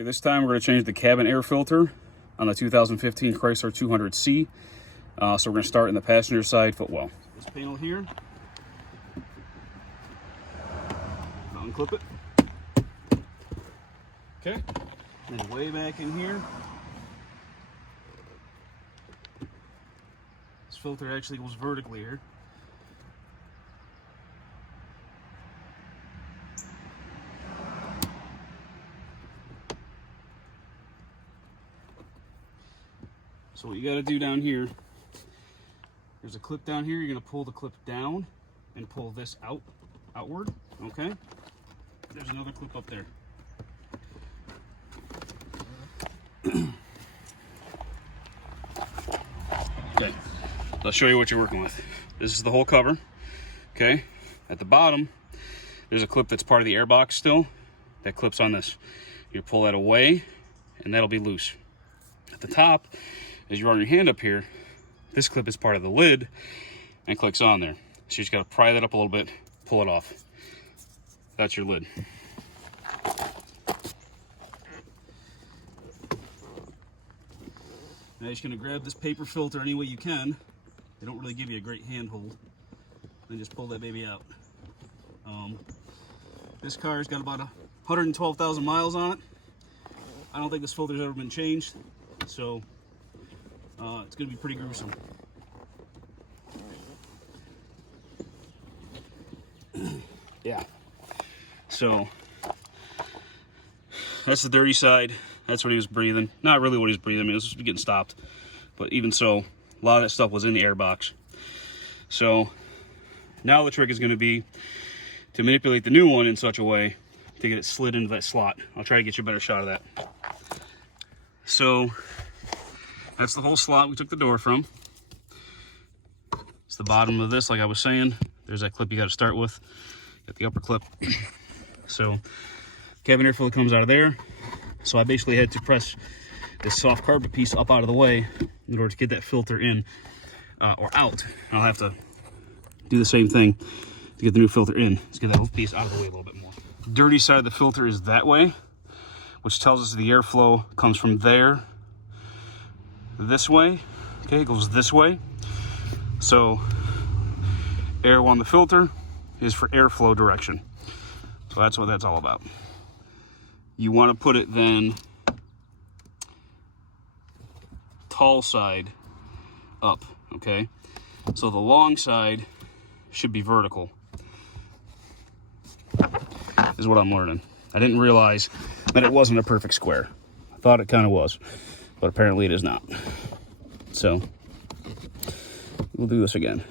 Okay, this time we're going to change the cabin air filter on the 2015 Chrysler 200C. So we're going to start in the passenger side footwell. This panel here, unclip it. Okay, and then way back in here, this filter actually goes vertically here. So what you got to do down here, there's a clip down here. You're going to pull the clip down and pull this outward. Okay. There's another clip up there. Okay. I'll show you what you're working with. This is the whole cover. Okay. At the bottom, there's a clip that's part of the air box still that clips on this. You pull that away, and that'll be loose. At the top, as you run your hand up here, this clip is part of the lid and clicks on there. So you just got to pry that up a little bit, pull it off. That's your lid. Now you're just going to grab this paper filter any way you can. They don't really give you a great handhold. Then just pull that baby out. This car's got about 112,000 miles on it. I don't think this filter's ever been changed, so it's going to be pretty gruesome. Yeah. So that's the dirty side. That's what he was breathing. Not really what he was breathing. I mean, it was just getting stopped. But even so, a lot of that stuff was in the air box. So now the trick is going to be to manipulate the new one in such a way to get it slid into that slot. I'll try to get you a better shot of that. So that's the whole slot we took the door from. It's the bottom of this, like I was saying. There's that clip you got to start with. Got the upper clip. So cabin air filter comes out of there. So I basically had to press this soft carpet piece up out of the way in order to get that filter in or out. I'll have to do the same thing to get the new filter in. Let's get that whole piece out of the way a little bit more. The dirty side of the filter is that way, which tells us the airflow comes from there this way. Okay, it goes this way. So air on the filter is for airflow direction. So that's what that's all about. You want to put it then tall side up, okay? So the long side should be vertical, is what I'm learning. I didn't realize that it wasn't a perfect square. I thought it kind of was, but apparently it is not. So we'll do this again.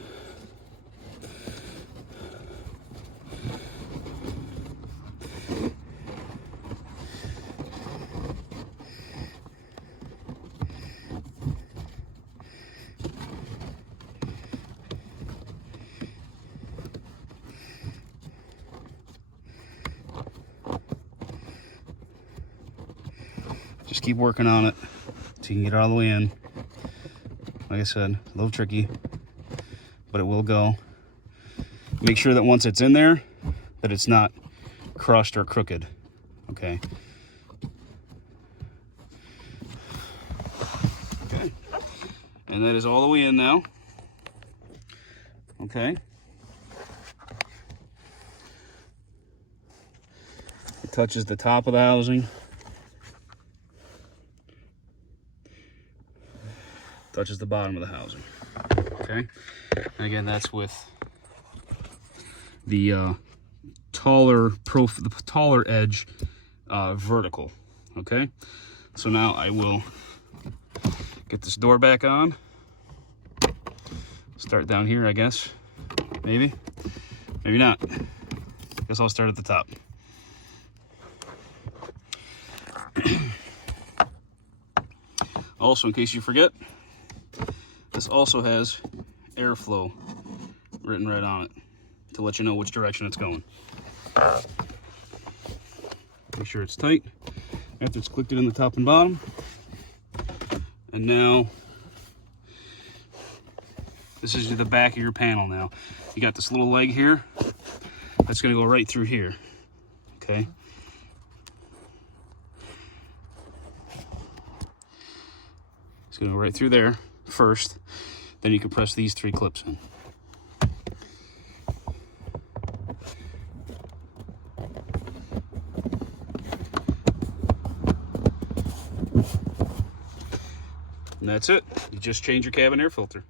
Just keep working on it until you can get it all the way in. Like I said, a little tricky, but it will go. Make sure that once it's in there, that it's not crushed or crooked, okay? Okay, and that is all the way in now, okay? It touches the top of the housing. Touches the bottom of the housing. Okay, and again, that's with the taller edge vertical. Okay, so now I will get this door back on. Start down here, I guess. Maybe not. Guess I'll start at the top. Also, in case you forget, this also has airflow written right on it to let you know which direction it's going. Make sure it's tight after it's clicked it in the top and bottom. And now this is the back of your panel now. You got this little leg here that's going to go right through here. Okay. It's going to go right through there first. Then you can press these 3 clips in. And that's it. You just change your cabin air filter.